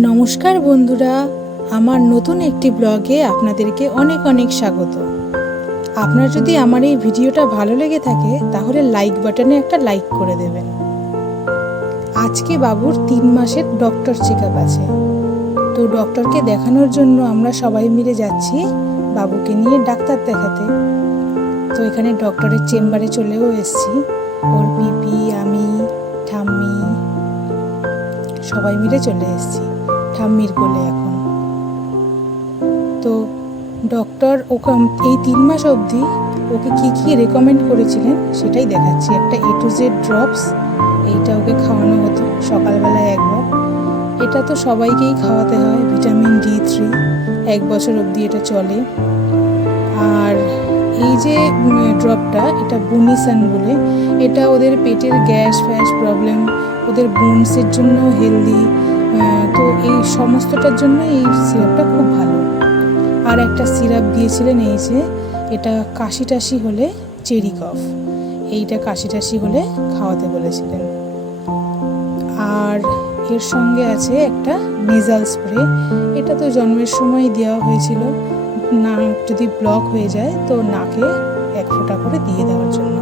নমস্কার বন্ধুরা, আমার নতুন একটি ব্লগে আপনাদেরকে অনেক অনেক স্বাগত। আপনার যদি আমার এই ভিডিওটা ভালো লেগে থাকে তাহলে লাইক বাটনে একটা লাইক করে দেবেন। আজকে বাবুর 3 মাসের ডক্টর চেকআপ আছে, তো ডক্টরকে দেখানোর জন্য আমরা সবাই মিলে যাচ্ছি বাবুকে নিয়ে ডাক্তার দেখাতে। তো এখানে ডক্টরের চেম্বারে চলেও এসেছি। ওর পিপি, আমি, ঠাম্মি সবাই মিলে চলে এসেছি ঠাম্মির কোলে এখন। তো ডক্টর ওকে এই 3 মাস অবধি ওকে কী রেকমেন্ড করেছিলেন সেটাই দেখাচ্ছি। একটা A to Z ড্রপস, এইটা ওকে খাওয়ানো হতো সকালবেলায় একবার। এটা তো সবাইকেই খাওয়াতে হয়, ভিটামিন D3, 1 বছর অবধি এটা চলে। আর এই যে ড্রপটা, এটা বুনিসান বলে, এটা ওদের পেটের গ্যাস প্রবলেম, ওদের বোনসের জন্য হেলদি, তো এই সমস্তটার জন্য এই সিরাপটা খুব ভালো। আর একটা সিরাপ দিয়েছিলেন এই যে, এটা কাশি টাশি হলে, চেরি কফ, এইটা কাশি টাশি হলে খাওয়াতে বলেছিলেন। আর এর সঙ্গে আছে একটা নেজাল স্প্রে, এটা তো জন্মের সময় দেওয়া হয়েছিল, নাক যদি ব্লক হয়ে যায় তো নাকে 1 ফোঁটা করে দিয়ে দেওয়ার জন্য।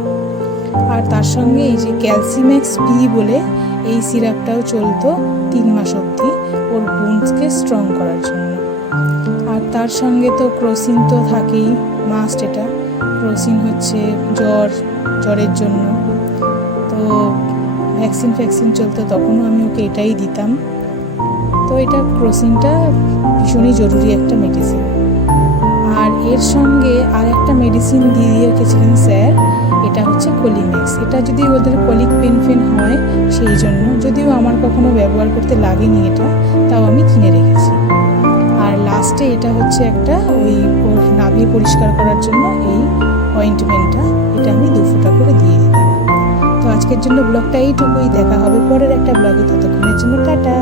আর তার সঙ্গে এই যে ক্যালসিম্যাক্স পি বলে এই সিরাপটাও চলতো 3 মাস অবধি, ওর বোনসকে স্ট্রং করার জন্য। আর তার সঙ্গে তো ক্রোসিন তো থাকেই, মাস্ট। এটা ক্রোসিন হচ্ছে জ্বরের জন্য। তো ভ্যাকসিন চলতো, তখনও আমি ওকে এটাই দিতাম। তো এটা ক্রোসিনটা ভীষণই জরুরি একটা মেডিসিন। আর এর সঙ্গে আর একটা মেডিসিন দিয়ে রেখেছিলেন স্যার, এটা হচ্ছে কোলিম্যাক্স। এটা যদি ওদের কলিক পেন হয় সেই জন্য, যদিও আমার কখনো ব্যবহার করতে লাগেনি এটা, তাও আমি কিনে রেখেছি। আর লাস্টে এটা হচ্ছে একটা ওই ওর নাভি পরিষ্কার করার জন্য এই অয়েন্টমেন্টটা, এটা আমি 2 ফোঁটা করে দিয়ে দিতাম। তো আজকের জন্য ব্লগটা এইটুকুই, দেখা হবে পরের একটা ব্লগে। ততক্ষণের জন্য টাটা।